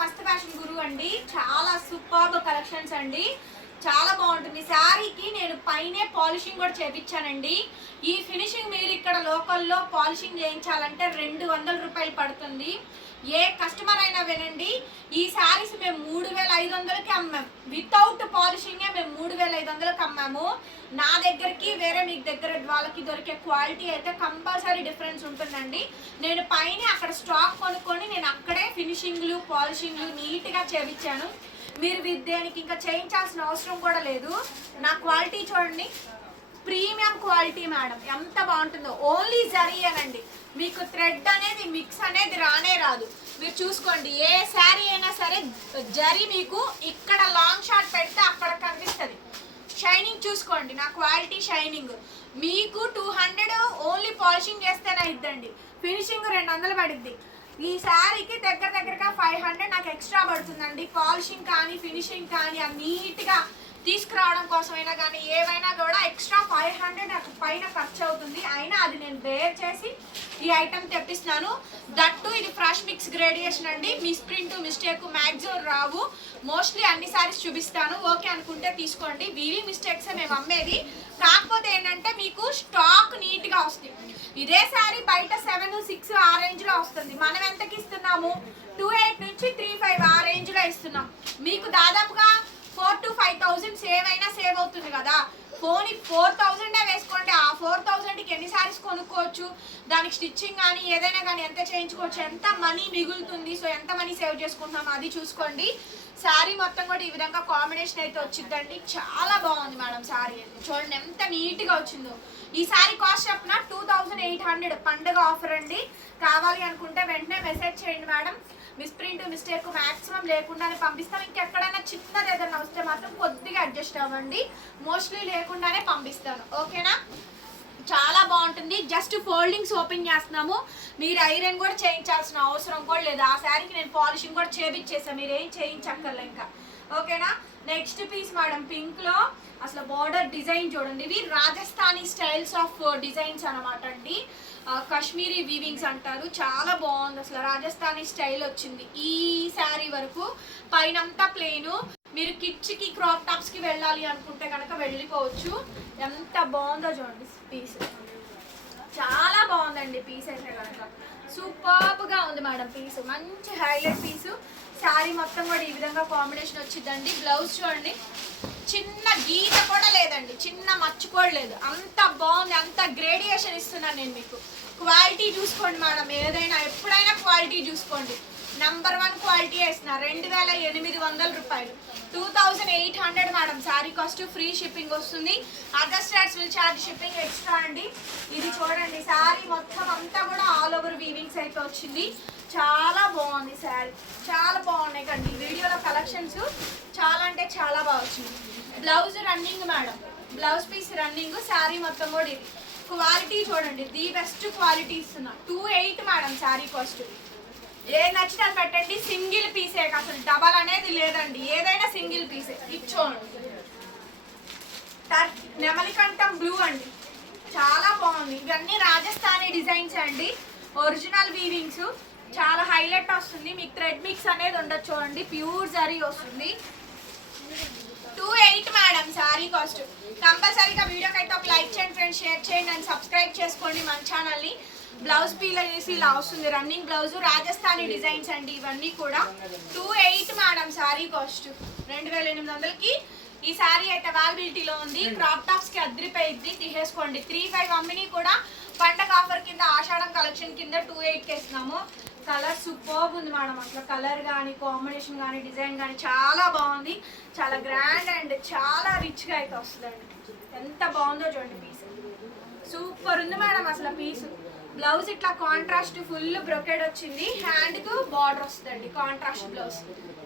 మస్త్ ఫ్యాషన్ గురు అండి. చాలా సూపర్ కలెక్షన్స్ అండి. చాలా బాగుంటుంది. శారీకి నేను పైనే పాలిషింగ్ కూడా చేపించానండి ఈ ఫినిషింగ్ మీరు ఇక్కడ లోకల్లో పాలిషింగ్ చేయించాలంటే రెండు వందల రూపాయలు పడుతుంది. ఏ కస్టమర్ అయినా వినండి. ఈ శారీస్ మేము మూడు వేల ఐదు వందలకి అమ్మాము వితౌట్ పాలిషింగే మేము మూడు వేల ఐదు వందలకి అమ్మాము. నా దగ్గరికి వేరే మీకు దగ్గర వాళ్ళకి దొరికే క్వాలిటీ అయితే కంపల్సరీ డిఫరెన్స్ ఉంటుందండి. నేను పైన అక్కడ స్టాక్ కొనుక్కొని నేను అక్కడే ఫినిషింగ్లు పాలిషింగ్లు నీట్గా చేయించాను మీరు వి- దేనికి ఇంకా చేయించాల్సిన అవసరం కూడా లేదు. నా క్వాలిటీ చూడండి. Premium quality madam. ఎంత బాగుంటుందో. ఓన్లీ జరియనండి మీకు థ్రెడ్ అనేది మిక్స్ అనేది రానే రాదు. మీరు చూసుకోండి. ఏ శారీ అయినా సరే జరీ మీకు ఇక్కడ లాంగ్ షాట్ పెడితే అక్కడ కనిపిస్తుంది. షైనింగ్ చూసుకోండి నా క్వాలిటీ షైనింగ్. మీకు టూ హండ్రెడ్ ఓన్లీ పాలిషింగ్ చేస్తేనే ఇద్దండి ఫినిషింగ్ రెండు వందలు పడిద్ది. ఈ శారీకి దగ్గర దగ్గరగా ఫైవ్ హండ్రెడ్ నాకు ఎక్స్ట్రా పడుతుందండి. పాలిషింగ్ కానీ ఫినిషింగ్ కానీ అది నీట్గా తీసుకురావడం కోసమైనా కానీ ఏవైనా కూడా ఎక్స్ట్రా ఫైవ్ హండ్రెడ్ పైన ఖర్చు అవుతుంది. అయినా అది నేను బేర్ చేసి ఈ ఐటమ్ తెప్పిస్తున్నాను. దట్టు ఇది ఫ్రెష్ మిక్స్ గ్రేడియేషన్ అండి. మిస్ ప్రింట్ మిస్టేక్ మ్యాక్సిమం రావు. మోస్ట్లీ అన్ని సారీస్ చూపిస్తాను. ఓకే అనుకుంటే తీసుకోండి. వీవీ మిస్టేక్స్ మేము అమ్మేది. కాకపోతే ఏంటంటే మీకు స్టాక్ నీట్గా వస్తుంది. ఇదే సారీ బయట సెవెన్ సిక్స్ ఆ రేంజ్లో వస్తుంది. మనం ఎంతకి ఇస్తున్నాము టూ ఎయిట్ నుంచి త్రీ ఫైవ్ ఆ రేంజ్లో ఇస్తున్నాం. మీకు దాదాపుగా four to five thousand save అయినా సేవ్ అవుతుంది కదా. ఫోన్ ఫోర్ థౌసండ్ వేసుకోండి. ఆ ఫోర్ థౌసండ్కి ఎన్ని సారీస్ కొనుక్కోవచ్చు? దానికి స్టిచ్చింగ్ కానీ ఏదైనా కానీ ఎంత చేయించుకోవచ్చు? ఎంత మనీ మిగులుతుంది? సో ఎంత మనీ సేవ్ చేసుకుంటున్నాం అది చూసుకోండి. శారీ మొత్తం కూడా ఈ విధంగా కాంబినేషన్ అయితే వచ్చిందండి చాలా బాగుంది మేడం శారీ అయితే. చూడండి ఎంత నీట్గా వచ్చిందో. ఈ శారీ కాస్ట్ చెప్పిన టూ థౌజండ్ ఎయిట్ హండ్రెడ్ పండుగ ఆఫర్ అండి. కావాలి అనుకుంటే వెంటనే మెసేజ్ చేయండి మేడం. మిస్ప్రింట్ మిస్టేక్ మాక్సిమం లేకుండానే పంపిస్తాం. ఇంకెక్కడైనా చిన్నది ఏదైనా వస్తే మాత్రం కొద్దిగా అడ్జస్ట్ అవ్వండి. మోస్ట్లీ లేకుండానే పంపిస్తాను. ఓకేనా? చాలా బాగుంటుంది. జస్ట్ ఫోల్డింగ్స్ ఓపెన్ చేస్తున్నాము. మీరు ఐరన్ కూడా చేయించాల్సిన అవసరం కూడా లేదు. ఆ శారీకి నేను పాలిషింగ్ కూడా చేపించేసాను మీరు ఏం చేయించక్కర్లే ఇంకా. ఓకేనా? నెక్స్ట్ పీస్ మేడం పింక్లో అసలు బార్డర్ డిజైన్ చూడండి. ఇవి రాజస్థానీ స్టైల్స్ ఆఫ్ డిజైన్స్ అనమాట అండి. కాశ్మీరీ వీవింగ్స్ అంటారు. చాలా బాగుంది అసలు. రాజస్థానీ స్టైల్ వచ్చింది. ఈ శారీ వరకు పైనంతా ప్లెయిన్ మీరు కిడ్స్కి క్రాప్ టాప్స్కి వెళ్ళాలి అనుకుంటే కనుక వెళ్ళిపోవచ్చు. ఎంత బాగుందో చూడండి. పీస్ చాలా బాగుందండి పీస్ అయితే కనుక సూపర్గా ఉంది మేడం పీస్ మంచి హైలైట్ పీస్ శారీ మొత్తం కూడా ఈ విధంగా కాంబినేషన్ వచ్చిందండి. బ్లౌజ్ చూడండి. చిన్న గీత కూడా మర్చిపోలేదు. అంత బాగుంది అంత గ్రేడియేషన్ ఇస్తున్నాను నేను మీకు. క్వాలిటీ చూసుకోండి మేడం ఏదైనా ఎప్పుడైనా క్వాలిటీ చూసుకోండి. నంబర్ వన్ క్వాలిటీ వేసిన రెండు వేల ఎనిమిది వందల రూపాయలు. Two thousand eight hundred madam sari cost free shipping వస్తుంది. Other states will charge shipping extra అండి. ఇది చూడండి శారీ మొత్తం అంతా కూడా ఆల్ ఓవర్ వీవింగ్స్ అయితే వచ్చింది. చాలా బాగుంది శారీ చాలా బాగున్నాయి కండి. వీడియోలో కలెక్షన్స్ చాలా అంటే చాలా బాగా వచ్చింది. Blouse running madam. Blouse piece running sari మొత్తం కూడా ఇది. క్వాలిటీ చూడండి ది బెస్ట్ క్వాలిటీ ఇస్తున్నా. Two eight madam sari cost. ఏ నచ్చినా పెట్టండి. సింగిల్ పీసే అసలు డబల్ అనేది లేదండి. ఏదైనా సింగిల్ పీసే. ఇచ్చోండి నెమలికంఠం బ్లూ అండి. చాలా బాగుంది. ఇవన్నీ రాజస్థానీ డిజైన్స్ అండి. ఒరిజినల్ వీవింగ్స్ చాలా హైలైట్ వస్తుంది. మీకు థ్రెడ్ మిక్స్ అనేది ఉండదు చూడండి ప్యూర్ జరీ వస్తుంది. Two eight madam sari cost కంపల్సరీగా వీడియోకి అయితే ఒక లైక్ చేయండి ఫ్రెండ్స్ షేర్ చేయండి అండ్ సబ్స్క్రైబ్ చేసుకోండి మన ఛానల్ని బ్లౌజ్ పీల్ అనేసి ఇలా వస్తుంది. రన్నింగ్ బ్లౌజ్ రాజస్థానీ డిజైన్స్ అండి ఇవన్నీ కూడా. Two eight madam sari cost రెండు వేల ఎనిమిది వందలకి ఈ సారీ అయితే అవైలబిలిటీలో ఉంది. క్రాప్ టాప్స్కి అద్రిపోయిద్ది తీసేసుకోండి. త్రీ ఫైవ్ అమ్మిని కూడా పండగ ఆఫర్ కింద ఆషాఢం కలెక్షన్ కింద టూ ఎయిట్కి ఇస్తున్నాము కలర్ సూపర్ ఉంది మేడం అసలు కలర్ కానీ కాంబినేషన్ కానీ డిజైన్ కానీ చాలా బాగుంది. చాలా గ్రాండ్ అండ్ చాలా రిచ్గా అయితే వస్తుందండి. ఎంత బాగుందో చూడండి పీస్ సూపర్ ఉంది మేడం అసలు పీస్ బ్లౌజ్ ఇట్లా కాంట్రాస్ట్ ఫుల్ బ్రొకెడ్ వచ్చింది. హ్యాండ్కు బార్డర్ వస్తుందండి కాంట్రాస్ట్ బ్లౌజ్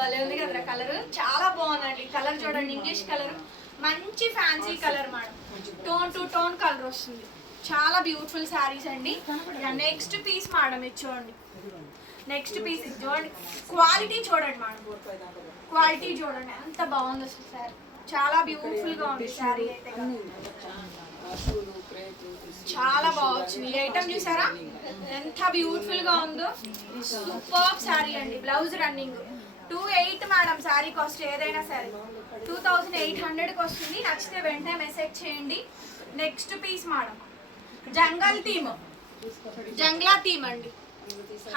భలే ఉంది కదా కలర్ చాలా బాగుందండి. కలర్ చూడండి ఇంగ్లీష్ కలర్ మంచి fancy colour madam. Tone to tone colour వస్తుంది. చాలా బ్యూటిఫుల్ శారీస్ అండి. నెక్స్ట్ పీస్ మేడం ఇది చూడండి. నెక్స్ట్ పీస్ చూడండి. క్వాలిటీ చూడండి మేడం క్వాలిటీ చూడండి. ఎంత బాగుంది అసలు సార్. చాలా బ్యూటిఫుల్గా ఉంది శారీ అయితే. చాలా బాగుంది ఈ ఐటమ్ చూసారా? ఎంత బ్యూటిఫుల్గా ఉందో. సూపర్ శారీ అండి. Blouse running two eight madam sari cost ఏదైనా సరే. టూ థౌజండ్ ఎయిట్ హండ్రెడ్కి వస్తుంది. నచ్చితే వెంటనే మెసేజ్ చేయండి. Next piece madam jungle theme jungle theme అండి.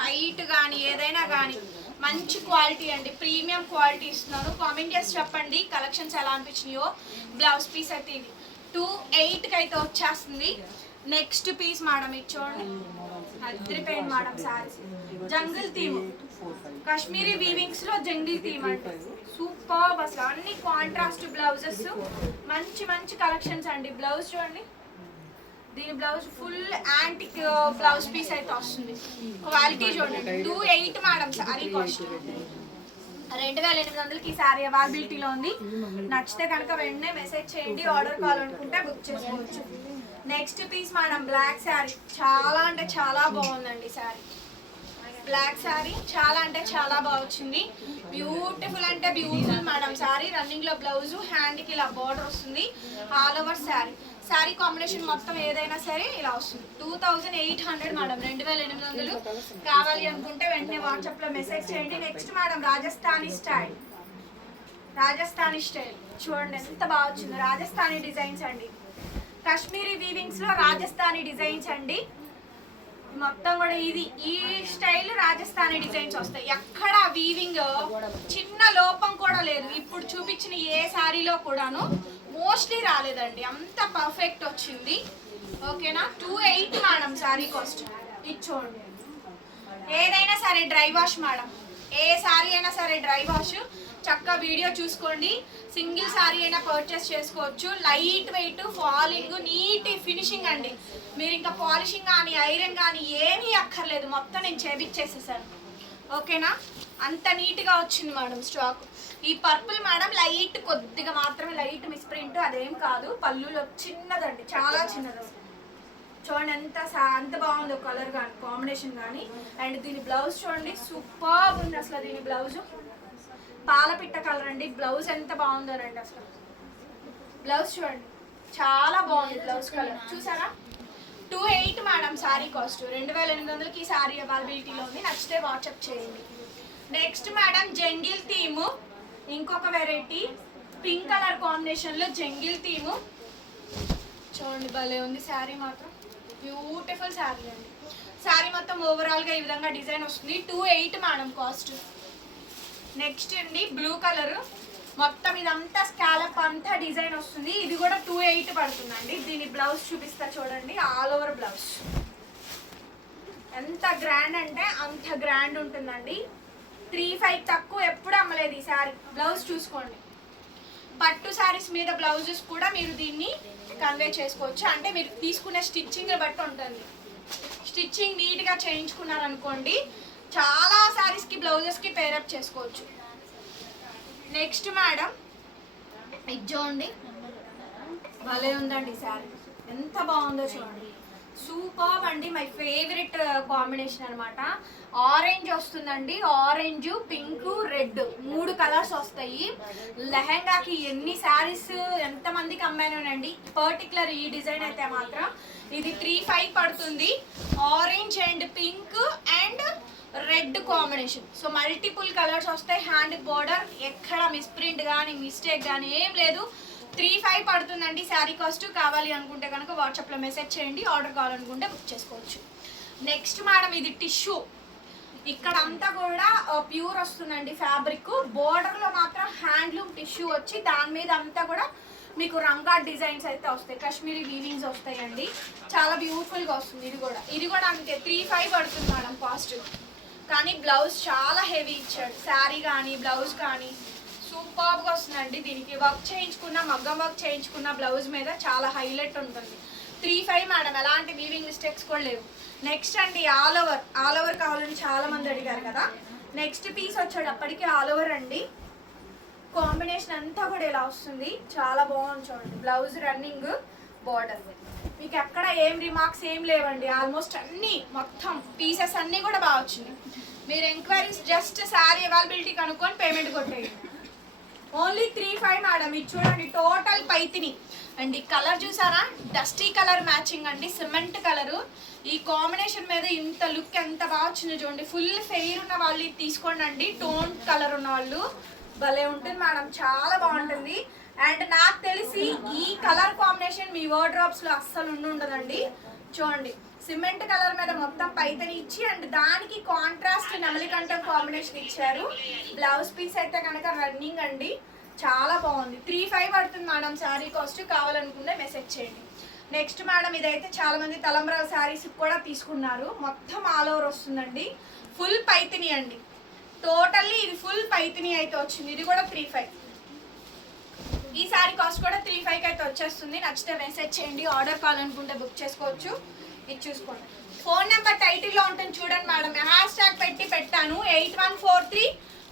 హైట్ కానీ ఏదైనా కానీ మంచి క్వాలిటీ అండి. ప్రీమియం క్వాలిటీ ఇస్తున్నారు. కామెంట్ చేసి చెప్పండి. కలెక్షన్స్ ఎలా అనిపించినాయో. బ్లౌజ్ పీస్ అయితే ఇది. టూ ఎయిట్కి అయితే వచ్చేస్తుంది. నెక్స్ట్ పీస్ మేడం ఇది చూడండి. అద్రిపోయింది madam saris. Jungle theme. Kashmiri వీవింగ్స్లో jungle theme అంటే సూపర్ అసలు అన్ని కాంట్రాస్ట్ బ్లౌజెస్ మంచి మంచి కలెక్షన్స్ అండి. బ్లౌజ్ చూడండి. దీని blouse full antique uh, blouse piece అయితే వస్తుంది. క్వాలిటీ చూడండి. Two eight madam sari cost రెండు వేల ఎనిమిది వందలకి ఈ సారీ అవైలబిలిటీలో ఉంది. నచ్చితే కనుక వెంటనే మెసేజ్ చేయండి ఆర్డర్ కావాలనుకుంటే బుక్ చేసుకోవచ్చు. Next piece madam black sari చాలా అంటే చాలా బాగుందండి శారీ బ్లాక్ శారీ చాలా అంటే చాలా బాగా వచ్చింది. బ్యూటిఫుల్ అంటే బ్యూటిఫుల్ మేడం శారీ రన్నింగ్లో బ్లౌజ్ హ్యాండ్కి ఇలా బార్డర్ వస్తుంది. All over sari sari combination మొత్తం ఏదైనా సరే ఇలా వస్తుంది. Two thousand eight hundred madam రెండు వేల ఎనిమిది వందలు కావాలి అనుకుంటే వెంటనే వాట్సాప్లో మెసేజ్ చేయండి. Next madam Rajasthani style Rajasthani style చూడండి ఎంత బాగా వచ్చింది. రాజస్థానీ డిజైన్స్ అండి. కాశ్మీరీ వీవింగ్స్లో రాజస్థానీ డిజైన్స్ అండి. మొత్తం కూడా ఇది ఈ స్టైల్ రాజస్థానీ డిజైన్స్ వస్తాయి. ఎక్కడ వీవింగ్ చిన్న లోపం కూడా లేదు. ఇప్పుడు చూపించిన ఏ శారీలో కూడాను మోస్ట్లీ రాలేదండి. అంత పర్ఫెక్ట్ వచ్చింది. ఓకేనా? Two eight madam sari cost ఇది చూడండి. ఏదైనా సరే డ్రై వాష్ మేడం ఏ శారీ అయినా సరే డ్రై వాష్ చక్కగా వీడియో చూసుకోండి. సింగిల్ శారీ అయినా పర్చేస్ చేసుకోవచ్చు. Light weight falling neat finishing అండి. మీరు ఇంకా పాలిషింగ్ కానీ ఐరన్ కానీ ఏమీ అక్కర్లేదు. మొత్తం నేను చేపించేసేసాను. ఓకేనా? అంత నీట్గా వచ్చింది మేడం స్టాక్. ఈ పర్పుల్ మేడం లైట్ కొద్దిగా మాత్రమే లైట్ మిస్ప్రింట్ అదేం కాదు. పళ్ళులో చిన్నదండి. చాలా చిన్నదండి చూడండి ఎంత సా- బాగుందో కలర్ కానీ కాంబినేషన్ కానీ. అండ్ దీని బ్లౌజ్ చూడండి సూపర్ ఉంది అసలు దీని బ్లౌజ్ పాలపిట్ట కలర్ అండి. బ్లౌజ్ ఎంత బాగుందోనండి అసలు. బ్లౌజ్ చూడండి చాలా బాగుంది బ్లౌజ్ కలర్ చూసారా? Two eight madam sari cost రెండు వేల ఎనిమిది వందలకి ఈ శారీ అవైలబిలిటీలో ఉంది. నచ్చితే వాట్సాప్ చేయండి. నెక్స్ట్ మేడం జంగిల్ థీమ్ ఇంకొక వెరైటీ పింక్ కలర్ కాంబినేషన్లో జంగిల్ థీమ్ చూడండి భలే ఉంది శారీ మాత్రం. బ్యూటిఫుల్ శారీ అండి. శారీ మొత్తం ఓవరాల్గా ఈ విధంగా డిజైన్ వస్తుంది. Two eight madam cost next అండి బ్లూ కలర్ మొత్తం ఇదంతా స్కాలప్ అంతా డిజైన్ వస్తుంది. ఇది కూడా టూ ఎయిట్ పడుతుందండి. దీని బ్లౌజ్ చూపిస్తా చూడండి. ఆల్ ఓవర్ బ్లౌజ్ ఎంత గ్రాండ్ అంటే అంత గ్రాండ్ ఉంటుందండి. త్రీ ఫైవ్ తక్కువ ఎప్పుడు అమ్మలేదు ఈ శారీ. బ్లౌజ్ చూసుకోండి. పట్టు శారీస్ మీద బ్లౌజెస్ కూడా మీరు దీన్ని కన్వే చేసుకోవచ్చు. అంటే మీరు తీసుకునే స్టిచ్చింగ్ బట్టి ఉంటుంది. స్టిచ్చింగ్ నీట్గా చేయించుకున్నారనుకోండి చాలా శారీస్కి బ్లౌజెస్కి పేరప్ చేసుకోవచ్చు. నెక్స్ట్ మేడం ఇది చూడండి. భలే ఉందండి శారీ ఎంత బాగుందో చూడండి. సూపర్ అండి మై ఫేవరెట్ కాంబినేషన్ అనమాట ఆరెంజ్ వస్తుందండి ఆరెంజ్ పింక్ రెడ్ మూడు కలర్స్ వస్తాయి. లెహంగాకి ఎన్ని శారీస్ ఎంతమందికి అమ్మానండి పర్టికులర్ ఈ డిజైన్ అయితే మాత్రం ఇది త్రీ ఫైవ్ పడుతుంది. Orange and pink and red combination so multiple colours వస్తాయి. హ్యాండ్ బోర్డర్ ఎక్కడ మిస్ప్రింట్ కానీ మిస్టేక్ కానీ ఏం లేదు. త్రీ ఫైవ్ పడుతుందండి. శారీ కాస్ట్ కావాలి అనుకుంటే కనుక వాట్సాప్లో మెసేజ్ చేయండి. ఆర్డర్ కావాలనుకుంటే బుక్ చేసుకోవచ్చు. నెక్స్ట్ మేడం ఇది టిష్యూ. ఇక్కడ అంతా కూడా ప్యూర్ వస్తుందండి ఫ్యాబ్రిక్. బోర్డర్లో మాత్రం హ్యాండ్లూమ్ టిష్యూ వచ్చి దాని మీద అంతా కూడా మీకు రంగా డిజైన్స్ అయితే వస్తాయి. కాశ్మీరీ వీవింగ్స్ వస్తాయండి. చాలా బ్యూటిఫుల్గా వస్తుంది ఇది కూడా. ఇది కూడా అంతే త్రీ ఫైవ్ పడుతుంది మేడం కాస్ట్. కానీ బ్లౌజ్ చాలా హెవీ ఇచ్చాడు. శారీ కానీ బ్లౌజ్ కానీ సూపర్గా వస్తుందండి దీనికి వర్క్ చేయించుకున్న మగ్గం వర్క్ చేయించుకున్న బ్లౌజ్ మీద చాలా హైలైట్ ఉంటుంది. త్రీ ఫైవ్ మేడం ఎలాంటి వీవింగ్ మిస్టేక్స్ కూడా లేవు. నెక్స్ట్ అండి ఆల్ ఓవర్ ఆల్ ఓవర్ కావాలని చాలా మంది అడిగారు కదా. నెక్స్ట్ పీస్ వచ్చేటప్పటికి ఆల్ ఓవర్ అండి. కాంబినేషన్ అంతా కూడా ఇలా వస్తుంది. చాలా బాగుంది చూడండి. బ్లౌజ్ రన్నింగ్ బార్డర్ మీకు ఎక్కడ ఏం రిమార్క్స్ ఏం లేవండి. ఆల్మోస్ట్ అన్ని మొత్తం పీసెస్ అన్నీ కూడా బాగా వచ్చింది. మీరు ఎంక్వైరీస్ జస్ట్ శారీ అవైలబిలిటీ కనుక్కొని పేమెంట్ కొట్టేయండి. Only three five madam. ఇది చూడండి టోటల్ పైతిని. అండ్ ఈ కలర్ చూసారా? డస్టీ కలర్ మ్యాచింగ్ అండి సిమెంట్ కలరు. ఈ కాంబినేషన్ మీద ఇంత లుక్ ఎంత బాగా వచ్చిందో చూడండి. ఫుల్ ఫెయిర్ ఉన్న వాళ్ళు ఇది తీసుకోండి అండి టోన్ కలర్ ఉన్న వాళ్ళు. భలే ఉంటుంది మేడం చాలా బాగుంటుంది. అండ్ నాకు తెలిసి ఈ కలర్ కాంబినేషన్ మీ డ్రాప్స్లో అస్సలు ఉండి ఉండదండి. చూడండి సిమెంట్ కలర్ మీద మొత్తం పైతని ఇచ్చి అండ్ దానికి కాన్ అంటే కాంబినేషన్ ఇచ్చారు. బ్లౌజ్ పీస్ అయితే కనుక రన్నింగ్ అండి. చాలా బాగుంది. త్రీ ఫైవ్ పడుతుంది మేడం శారీ కాస్ట్ కావాలనుకుంటే మెసేజ్ చేయండి. నెక్స్ట్ మేడం ఇదైతే చాలా మంది తలంబ్రాల శారీస్ కూడా తీసుకున్నారు. మొత్తం ఆల్ ఓవర్ వస్తుందండి. ఫుల్ పైతిని అండి. టోటల్లీ ఇది ఫుల్ పైతిని అయితే వచ్చింది. ఇది కూడా త్రీ ఫైవ్ ఈ సారీ కాస్ట్ కూడా త్రీ ఫైవ్కి అయితే వచ్చేస్తుంది. నచ్చితే మెసేజ్ చేయండి. ఆర్డర్ కావాలనుకుంటే బుక్ చేసుకోవచ్చు. ఇది చూసుకోండి. ఫోన్ నెంబర్ టైటిల్లో ఉంటుంది చూడండి మేడం. హ్యాష్ ట్యాగ్ పెట్టి పెట్టాను. Eight one four three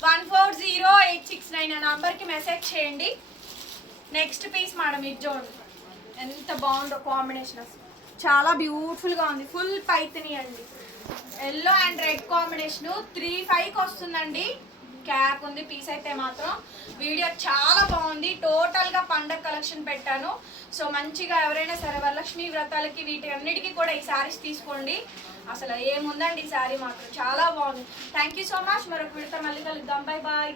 one four zero eight six nine ఆ నంబర్కి మెసేజ్ చేయండి. నెక్స్ట్ పీస్ మేడం ఇది చూడండి. ఎంత బాగుందో కాంబినేషన్ అసలు. చాలా బ్యూటిఫుల్గా ఉంది. ఫుల్ పైతని అండి. Yellow and red combination three ఫైవ్కి వస్తుందండి. క్యాప్ ఉంది పీస్ అయితే మాత్రం. వీడియో చాలా బాగుంది. టోటల్గా పండగ కలెక్షన్ పెట్టాను. సో మంచిగా ఎవరైనా సరే వరలక్ష్మి వ్రతాలకి వీటి అన్నిటికీ కూడా ఈ శారీస్ తీసుకోండి. అసలు ఏముందండి ఈ శారీ మాత్రం? చాలా బాగుంది. థ్యాంక్ యూ సో మచ్ మరొక విడత మళ్ళీ కలుద్దాం. Bye bye